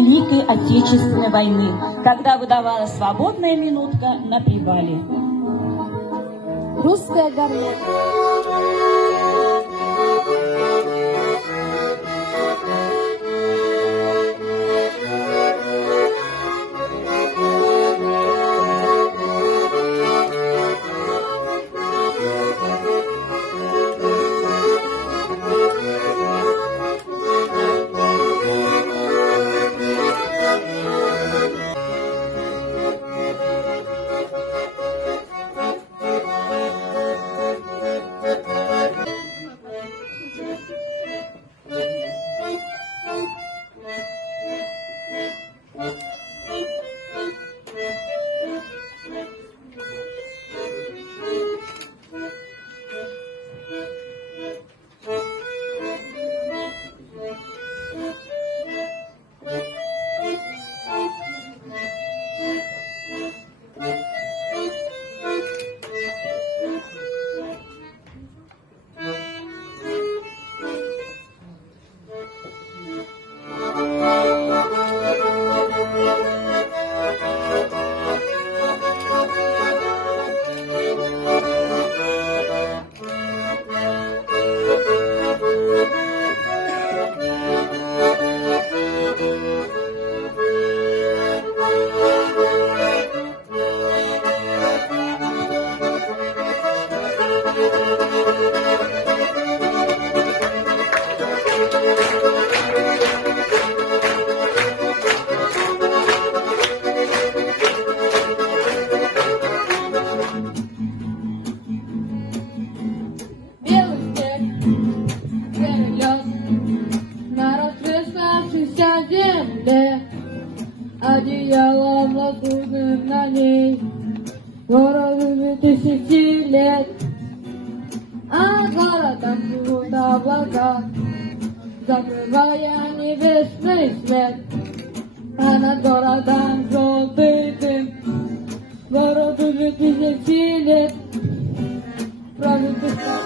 Великой Отечественной войны, когда выдавалась свободная минутка на привале. Русская гармония. Одеялом лазурным на ней городу тысячи лет, а городом живут облака, закрывая небесный свет, а над городом желтый дым. Городу 2000 лет, прожитых.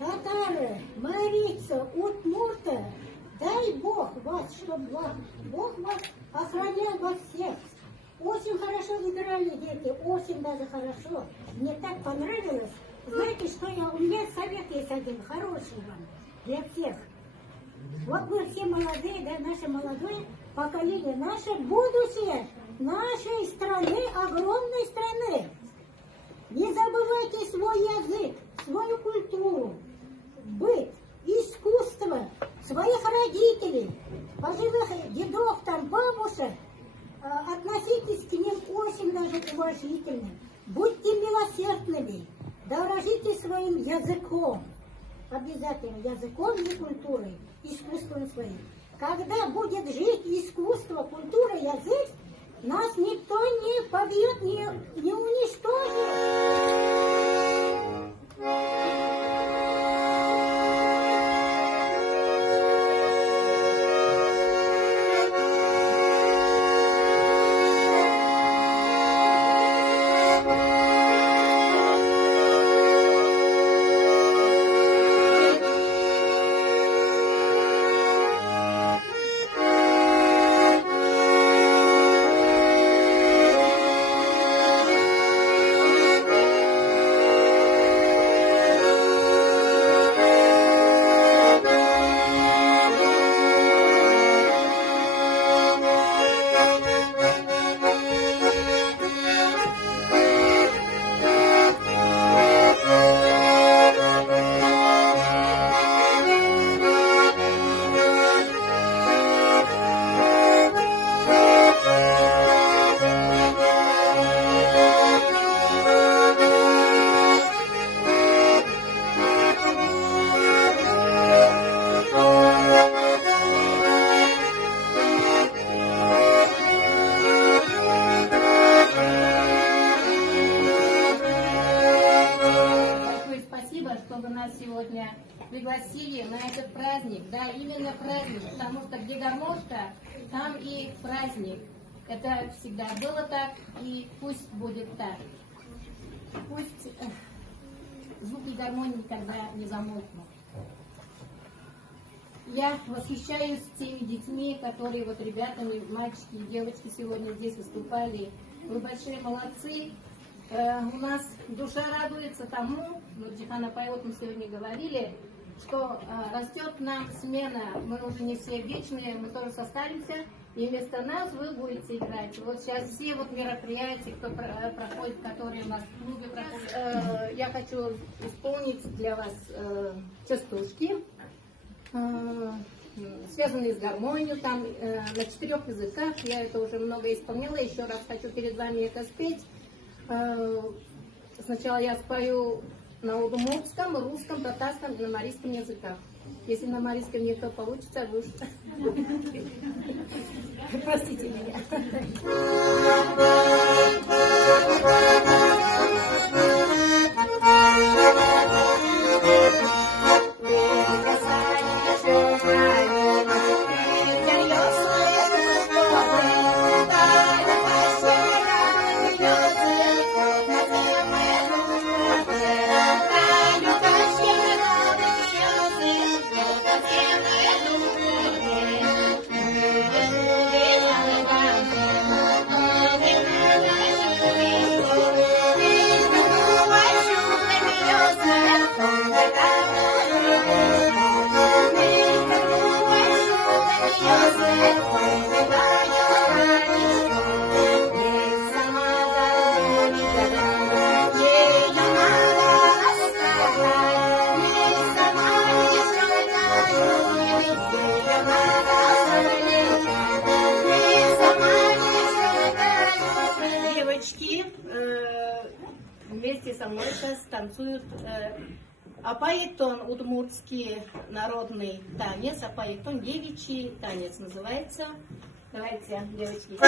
татары, марийцы, удмурты, дай Бог вас, чтобы Бог вас охранял во всех. Очень хорошо играли дети, очень даже хорошо. Мне так понравилось. Знаете, что у меня совет есть один, хороший вам, для всех. Вот мы все молодые, да, наше молодое поколение, наше будущее нашей страны, огромной страны. Не забывайте свой язык, свою культуру, быт, искусство, своих родителей, пожилых дедов, там, бабушек. Относитесь к ним очень даже уважительно. Будьте милосердными, дорожите своим языком. Обязательно языком и культурой, искусством своим. Когда будет жить искусство, культура, язык, нас никто не побьет, не уничтожит. Сегодня пригласили на этот праздник, да, именно праздник, потому что где гармошка, там и праздник. Это всегда было так, и пусть будет так. Пусть звуки гармонии никогда не замолкнут. Я восхищаюсь теми детьми, которые вот ребятами, мальчики и девочки сегодня здесь выступали. Вы большие молодцы. У нас душа радуется тому, вот Джихана Пайот мы сегодня говорили, что растет нам смена, мы уже не все вечные, мы тоже состаримся, и вместо нас вы будете играть. Вот сейчас все вот мероприятия, кто проходит, которые у нас в клубе проходят, я хочу исполнить для вас частушки, связанные с гармонией, там на 4 языках, я это уже много исполняла, еще раз хочу перед вами это спеть. Сначала я спою на удмуртском, русском, татарском и на марийском языках. Если на марийском не то получится, вы уж простите меня. Вместе со мной сейчас танцуют апаитон, удмуртский народный танец, апаитон, девичий танец называется. Давайте, девочки.